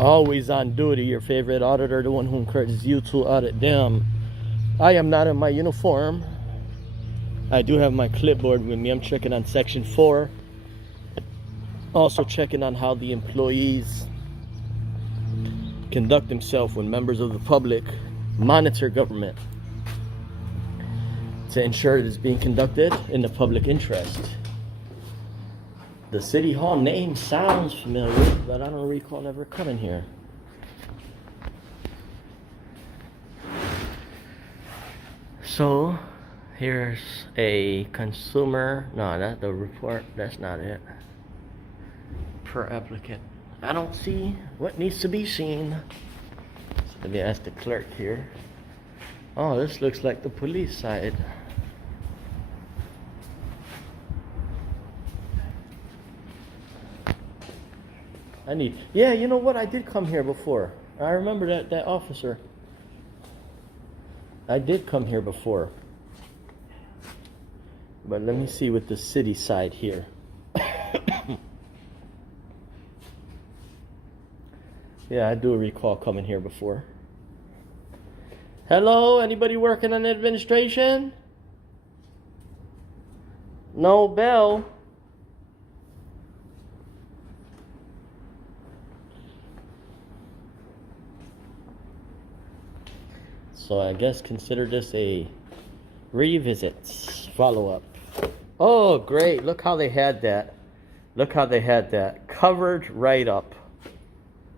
Always on duty, your favorite auditor, the one who encourages you to audit them. I am not in my uniform. I do have my clipboard with me. I'm checking on section 4. Also checking on how the employees conduct themselves when members of the public monitor government to ensure it is being conducted in the public interest. The City Hall name sounds familiar, but I don't recall ever coming here. So, here's a consumer, no, that's the report, that's not it. Per applicant. I don't see what needs to be seen. So let me ask the clerk here. Oh, this looks like the police side. Yeah, you know what? I did come here before. I remember that officer. I did come here before. But let me see with the city side here. Yeah, I do recall coming here before. Hello, anybody working on administration? No bell. So I guess consider this a revisit, follow-up. Oh, great. Look how they had that. Look how they had that. Covered right up.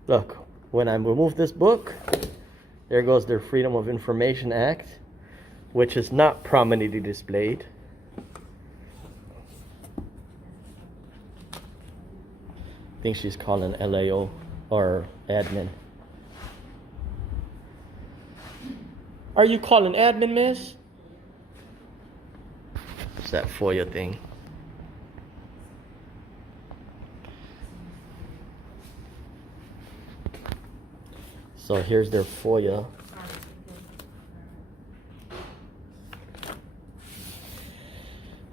Look, when I remove this book, there goes their Freedom of Information Act, which is not prominently displayed. I think she's calling LAO or admin. Are you calling admin, miss? It's that FOIA thing. So here's their FOIA.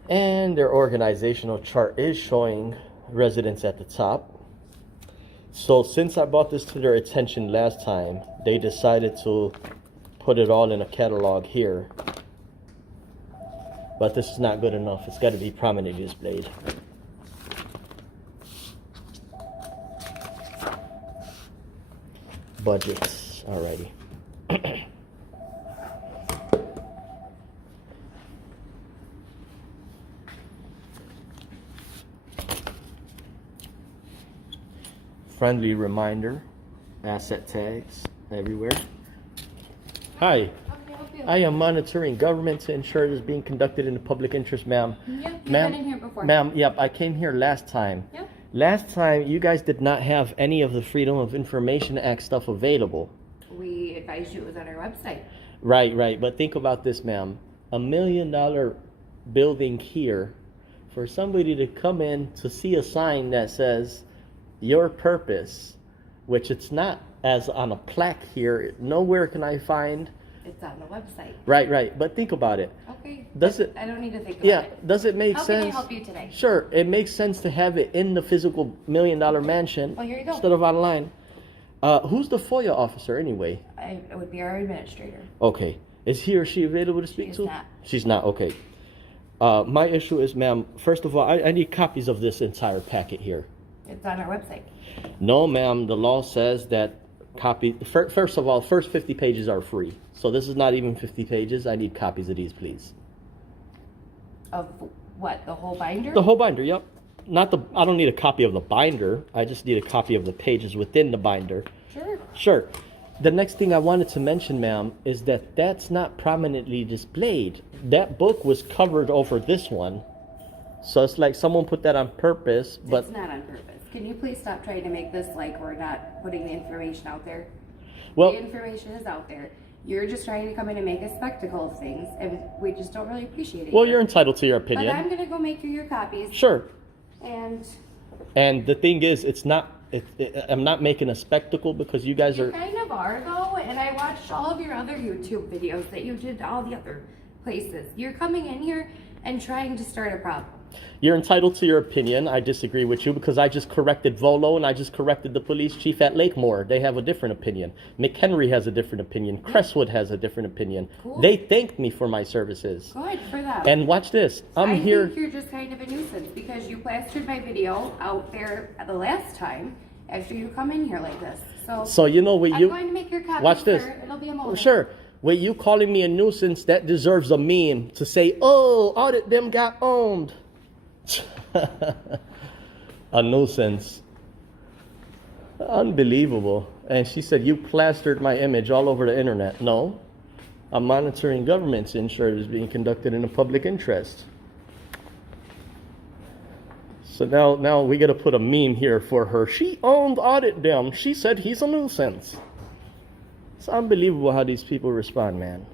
And their organizational chart is showing residents at the top. So since I brought this to their attention last time, they decided to put it all in a catalog here. But this is not good enough. It's got to be prominently displayed. Budgets, alrighty. Friendly reminder, asset tags everywhere. Hi. I am monitoring government to ensure it is being conducted in the public interest, ma'am. Yep, you've been in here before. Ma'am, yep, I came here last time. Yep. Last time, you guys did not have any of the Freedom of Information Act stuff available. We advised you it was on our website. Right. But think about this, ma'am. $1 million building here, for somebody to come in to see a sign that says your purpose, which it's not as on a plaque here. Nowhere can I find. It's on the website. Right. But think about it. Okay. Does it? I don't need to think about Yeah. it. Does it make How sense? can I help you today? Sure. It makes sense to have it in the physical $1 million mansion Well, here you go. instead of online. Who's the FOIA officer anyway? It would be our administrator. Okay. Is he or she available to speak She is to? not. She's not. Okay. My issue is, ma'am, first of all, I need copies of this entire packet here. It's on our website. No, ma'am. The law says that first of all, first 50 pages are free. So this is not even 50 pages. I need copies of these, please. Of what? The whole binder? The whole binder, yep. I don't need a copy of the binder. I just need a copy of the pages within the binder. Sure. The next thing I wanted to mention, ma'am, is that that's not prominently displayed. That book was covered over this one. So it's like someone put that on purpose, but It's not on purpose. Can you please stop trying to make this like we're not putting the information out there? well, The information is out there. You're just trying to come in and make a spectacle of things, and we just don't really appreciate it. well, here. you're entitled to your But opinion. I'm gonna go make you your copies. Sure. And And the thing is, I'm not making a spectacle because you guys you are. kind of are though, and I watched all of your other YouTube videos that you did all the other places. You're coming in here and trying to start a problem. You're entitled to your opinion. I disagree with you because I just corrected Volo and I just corrected the police chief at Lakemore. They have a different opinion. McHenry has a different opinion. Crestwood has a different opinion. Cool. They thanked me for my services. Good for them. And watch this. I think you're just kind of a nuisance because you plastered my video out there the last time after you come in here like this. So you know what I'm going to make your copy. Watch this. Sir. It'll be a moment. Sure. With you calling me a nuisance, that deserves a meme to say, "Oh, Audit them got owned." A nuisance. Unbelievable. And she said, you plastered my image all over the internet. No. I'm monitoring governments ensure it is being conducted in a public interest. So now we got to put a meme here for her. She owned Audit them. She said he's a nuisance. It's unbelievable how these people respond, man.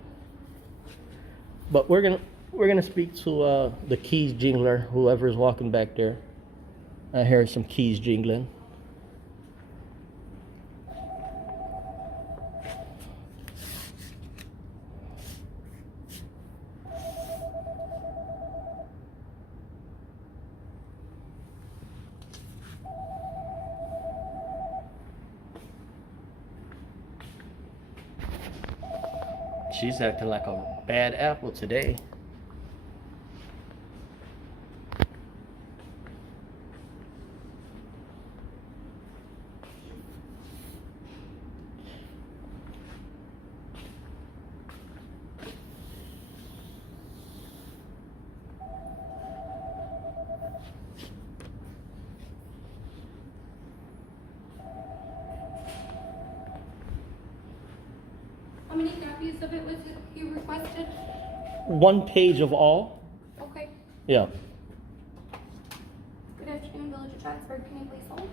But we're gonna speak to the keys jingler, whoever's walking back there. I hear some keys jingling. She's acting like a bad apple today. How many copies of it was you requested? 1 page of all? Okay. Yeah. Good afternoon, Village of Transfer. Can you please hold?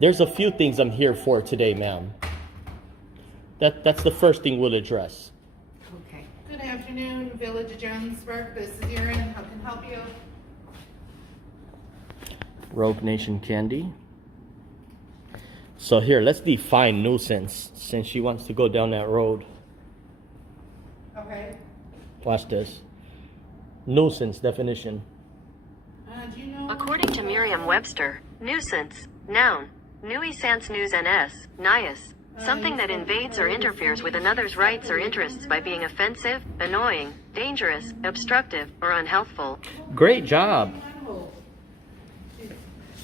There's a few things I'm here for today, ma'am. That's the first thing we'll address. Okay. Good afternoon, Village of Jonesburg. This is Erin. How can I help you? Rogue Nation Candy. So here, let's define nuisance since she wants to go down that road. Okay. Watch this. Nuisance definition. Do you know? According to Merriam-Webster, nuisance, noun, nuisance nous NS, nias, something that invades or interferes with another's rights or interests by being offensive, annoying, dangerous, obstructive, or unhealthful. Great job.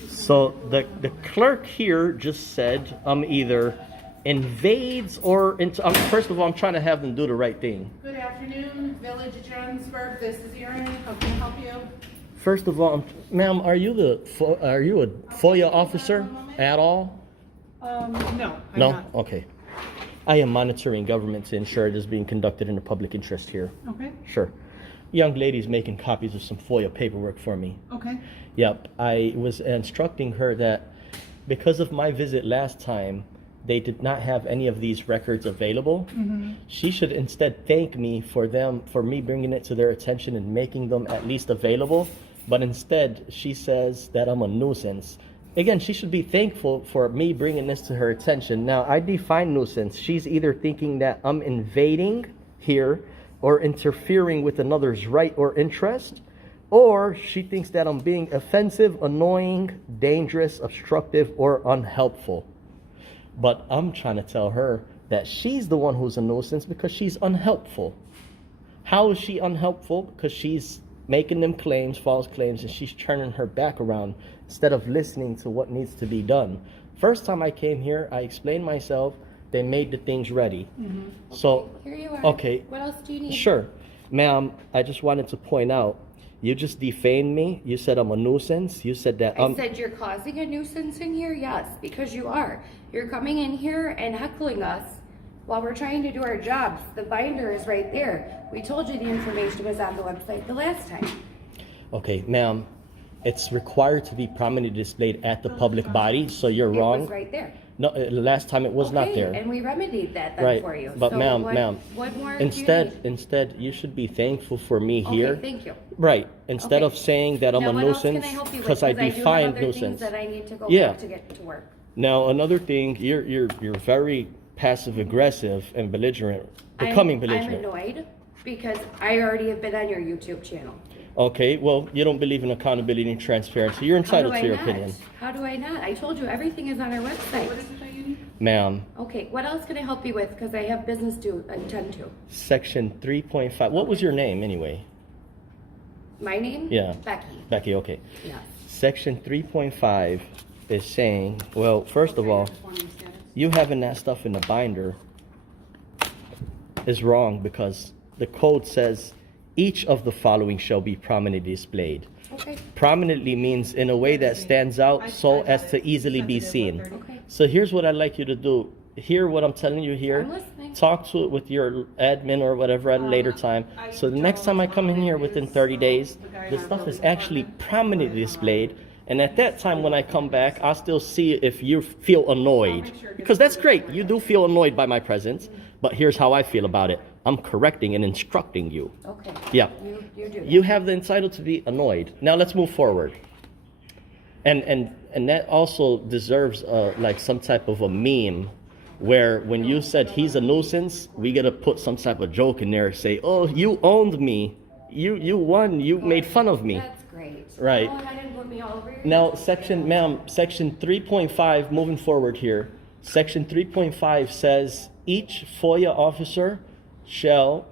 So the clerk here just said either invades or first of all, I'm trying to have them do the right thing. Good afternoon, Village of Jonesburg. This is Erin. How can I help you? First of all, ma'am, are you a FOIA officer at all? No. I'm No? not. Okay. I am monitoring government to ensure it is being conducted in the public interest here. Okay. Sure. Young lady's making copies of some FOIA paperwork for me. Okay. Yep. I was instructing her that because of my visit last time, they did not have any of these records available. Mm-hmm. She should instead thank me for me bringing it to their attention and making them at least available. But instead, she says that I'm a nuisance. Again, she should be thankful for me bringing this to her attention. Now, I define nuisance. She's either thinking that I'm invading here or interfering with another's right or interest, or she thinks that I'm being offensive, annoying, dangerous, obstructive, or unhelpful. But I'm trying to tell her that she's the one who's a nuisance because she's unhelpful. How is she unhelpful? Because she's making them claims, false claims, and she's turning her back around instead of listening to what needs to be done. First time I came here, I explained myself. They made the things ready. Mm-hmm. So, Here you are. okay. What else do you need? Sure. Ma'am, I just wanted to point out, you just defamed me. You said I'm a nuisance. You said that I said you're causing a nuisance in here? Yes, because you are. You're coming in here and heckling us while we're trying to do our jobs. The binder is right there. We told you the information was on the website the last time. Okay, ma'am, it's required to be prominently displayed at the public body, so you're It wrong. was right there. No, last time it was not there. And we remedied that then Right, for you. but So ma'am, what more Instead, you should be thankful for me do you need? here. Okay, thank you. Right, instead Okay. of saying that I'm Now, a what else can nuisance I help you with? because I do have defined other things nuisance. that I need to go Yeah. back to get to work. Now, another thing, you're very passive aggressive and belligerent, becoming belligerent. I'm annoyed. Because I already have been on your YouTube channel. Okay, well, you don't believe in accountability and transparency. You're entitled to your opinion. How do I not? I told you everything is on our website. What is it that you need? Ma'am, Okay, what else can I help you with? Because I have business to attend to. section 3.5. What was your name anyway? My name? Yeah. Becky. Becky, okay. Yes. Section 3.5 is saying, well, first of all, you having that stuff in the binder is wrong because the code says each of the following shall be prominently displayed. Okay. Prominently means in a way that stands out so as to easily be seen. Okay. So here's what I'd like you to do. Hear what I'm telling you here. I'm listening. Talk to it with your admin or whatever at a later time. So the next time I come in here within 30 days, the stuff is actually prominently displayed. And at that time when I come back, I'll still see if you feel annoyed. Because that's great. You do feel annoyed by my presence. But here's how I feel about it. I'm correcting and instructing you. Okay. Yeah. You do that. You have the entitled to be annoyed. Now let's move forward. And that also deserves like some type of a meme where when you said he's a nuisance, we gotta put some type of joke in there, say, oh, you owned me. You won. You made fun of me. That's great. Right. Go ahead and put me all over your Now, section 3.5, moving forward here. Section 3.5 says each FOIA officer shall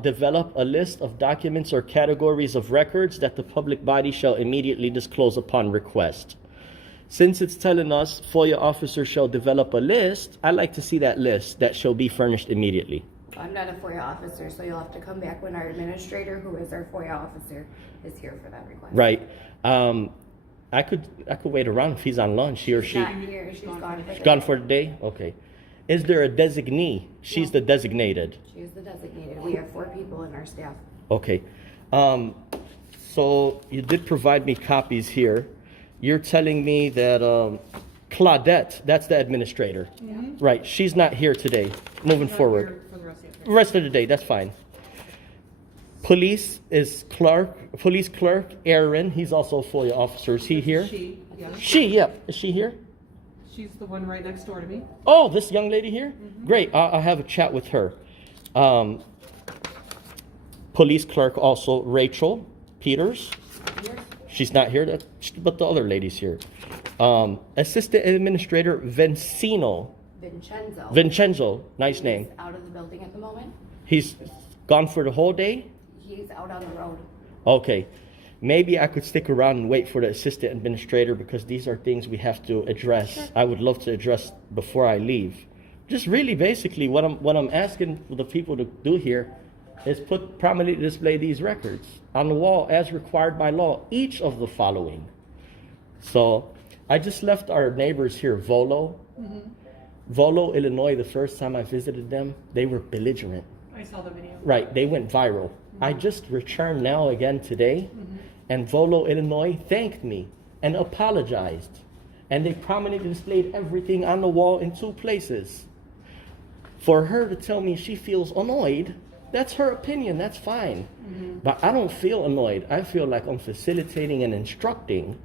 develop a list of documents or categories of records that the public body shall immediately disclose upon request. Since it's telling us FOIA officer shall develop a list, I'd like to see that list that shall be furnished immediately. I'm not a FOIA officer, so you'll have to come back when our administrator, who is our FOIA officer, is here for that request. Right. I could wait around if he's on lunch, he or she. She's not here. She's gone for the Gone day. for the day? Okay. Is there a designee? She's the designated. She is the designated. We have 4 people in our staff. Okay. So you did provide me copies here. You're telling me that Claudette, that's the administrator. Right. She's not here today. Moving forward. For the rest of the day. Rest of the day, that's fine. Police clerk Aaron, he's also a FOIA officer. Is he here? She, yeah. She, yeah. Is she here? She's the one right next door to me. Oh, this young lady here? Great. I'll have a chat with her. Police clerk also, Rachel Peters. She's not here, but the other lady's here. Assistant Administrator Vincenzo, nice name. He's out of the building at the moment. He's gone for the whole day? He's out on the road. Okay. Maybe I could stick around and wait for the assistant administrator because these are things we have to address. Sure. I would love to address before I leave. Just really basically what I'm asking the people to do here is prominently display these records on the wall as required by law, each of the following. So I just left our neighbors here, Volo. Volo, Illinois, the first time I visited them, they were belligerent. I saw the video. Right, they went viral. I just returned now again today, and Volo, Illinois thanked me and apologized. And they prominently displayed everything on the wall in 2 places. For her to tell me she feels annoyed, that's her opinion, that's fine. But I don't feel annoyed. I feel like I'm facilitating and instructing,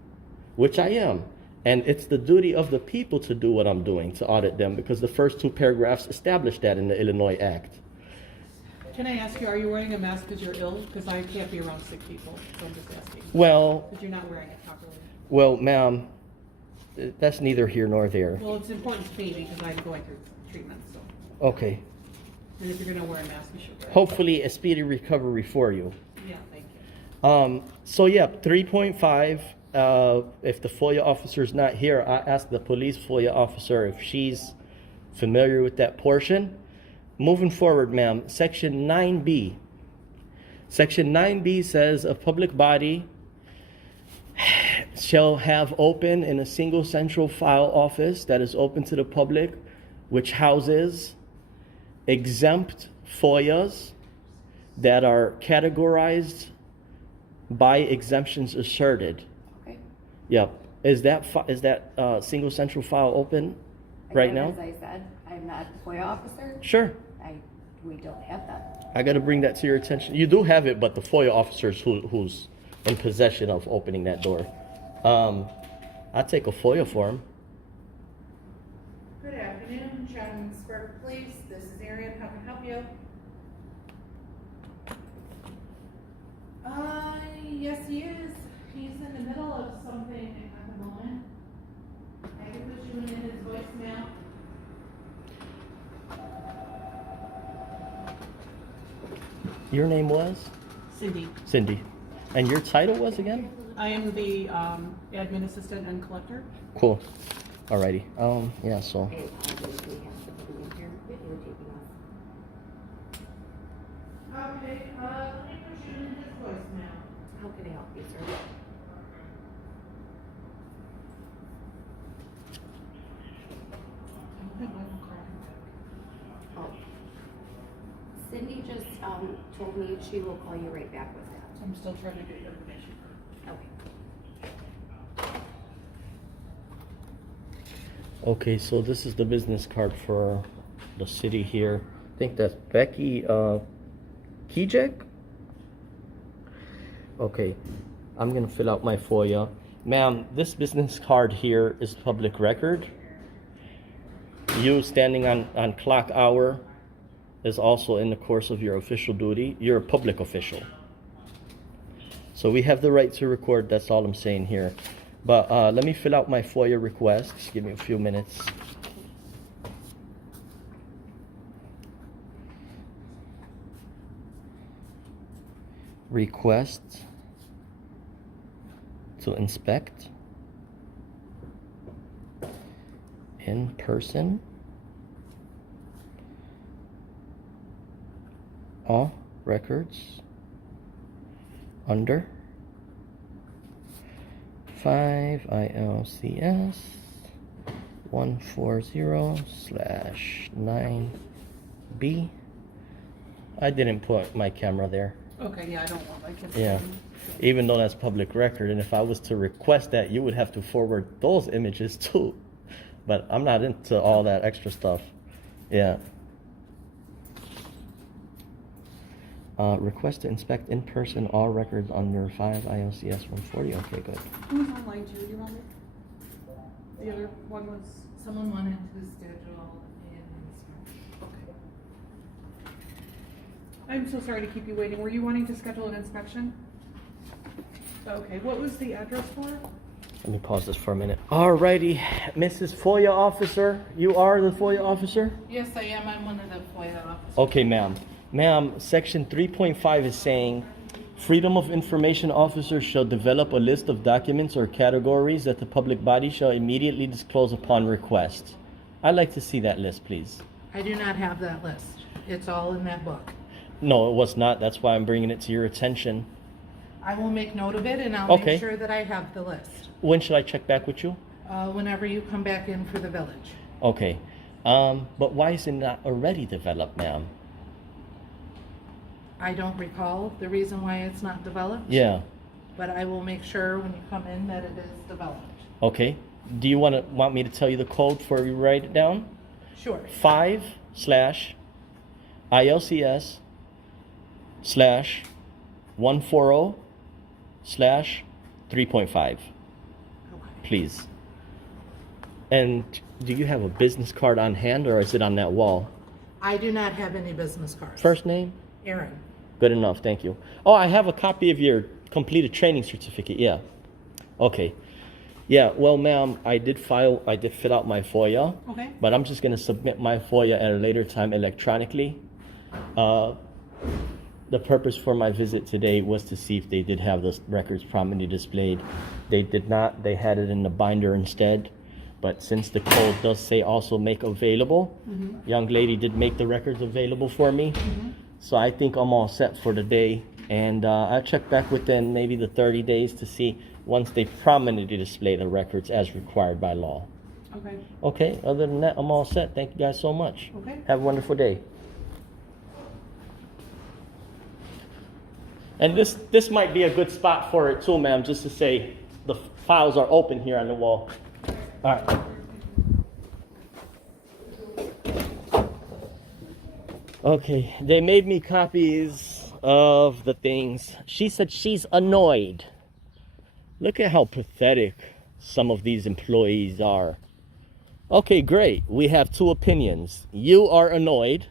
which I am. And it's the duty of the people to do what I'm doing, to audit them, because the first 2 paragraphs establish that in the Illinois Act. Can I ask you, are you wearing a mask because you're ill? Because I can't be around sick people, so I'm just asking. Well, Because you're not wearing it properly. well, ma'am, that's neither here nor there. Well, it's important to me because I'm going through treatment, so. Okay. And if you're going to wear a mask, you should wear it. Hopefully a speedy recovery for you. Yeah, thank you. So yeah, 3.5, if the FOIA officer is not here, I asked the police FOIA officer if she's familiar with that portion. Moving forward, ma'am, section 9B. Section 9B says a public body shall have open in a single central file office that is open to the public, which houses exempt FOIAs that are categorized by exemptions asserted. Okay. Yep. Is that single central file open right Again, now? As I said, I'm not a FOIA officer. Sure. We don't have that. I got to bring that to your attention. You do have it, but the FOIA officers who's in possession of opening that door. I'll take a FOIA form. Good afternoon, Jonesburg Police. This is Erin. How can I help you? Yes, he is. He's in the middle of something at the moment. I can put you in his voicemail. Your name was? Cindy, Cindy. And your title was again? I am the admin assistant and collector. Cool. Alrighty. Yeah, so. Okay, let me put you in his voicemail. How can I help you, sir? Oh. Cindy just told me she will call you right back with that. I'm still trying to get your information. Okay. Okay, so this is the business card for the city here. I think that's Becky Kijek. Okay, I'm gonna fill out my FOIA. Ma'am, this business card here is public record. You standing on clock hour is also in the course of your official duty. You're a public official. So we have the right to record, that's all I'm saying here. But let me fill out my FOIA request. Just give me a few minutes. Request to inspect in person all records under 5 ILCS 140/9B. I didn't put my camera there. Okay, yeah, I don't want my kids. Yeah. Even though that's public record, and if I was to request that, you would have to forward those images too. But I'm not into all that extra stuff. Yeah. Request to inspect in person all records under 5 ILCS 140. Okay, good. Who's online too? You remember? The other one was. Someone wanted to schedule an inspection. Okay. I'm so sorry to keep you waiting. Were you wanting to schedule an inspection? Okay, what was the address for? Let me pause this for a minute. Alrighty, Mrs. FOIA officer, you are the FOIA officer? Yes, I am. I'm one of the FOIA officers. Okay, ma'am. Ma'am, section 3.5 is saying, freedom of information officers shall develop a list of documents or categories that the public body shall immediately disclose upon request. I'd like to see that list, please. I do not have that list. It's all in that book. No, it was not. That's why I'm bringing it to your attention. I will make note of it and I'll Okay. make sure that I have the list. When should I check back with you? Whenever you come back in for the village. Okay. But why is it not already developed, ma'am? I don't recall the reason why it's not developed. Yeah. But I will make sure when you come in that it is developed. Okay. Do you want me to tell you the code before we write it down? Sure. 5/ILCS/140/3.5. Okay. Please. And do you have a business card on hand or is it on that wall? I do not have any business cards. First name? Erin. Good enough, thank you. Oh, I have a copy of your completed training certificate, yeah. Okay. Yeah, well, ma'am, I did fill out my FOIA. Okay. But I'm just gonna submit my FOIA at a later time electronically. The purpose for my visit today was to see if they did have the records prominently displayed. They did not, they had it in the binder instead. But since the code does say also make available, young lady did make the records available for me. So I think I'm all set for the day. And I'll check back within maybe the 30 days to see once they prominently display the records as required by law. Okay. Okay, other than that, I'm all set. Thank you guys so much. Okay. Have a wonderful day. And this might be a good spot for it too, ma'am, just to say the files are open here on the wall. All right. Okay, they made me copies of the things. She said she's annoyed. Look at how pathetic some of these employees are. Okay, great. We have two opinions. You are annoyed.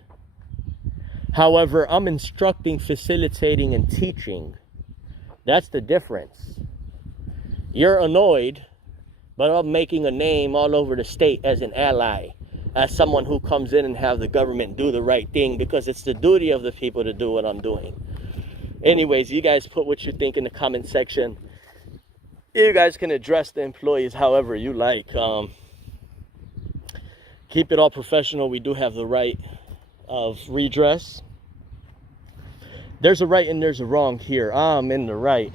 However, I'm instructing, facilitating, and teaching. That's the difference. You're annoyed, but I'm making a name all over the state as an ally, as someone who comes in and have the government do the right thing, because it's the duty of the people to do what I'm doing. Anyways, you guys put what you think in the comment section. You guys can address the employees however you like. Keep it all professional. We do have the right of redress. There's a right and there's a wrong here. I'm in the right.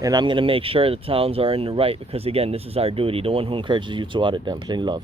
And I'm going to make sure the towns are in the right because, again, this is our duty. The one who encourages you to audit them. Plain love.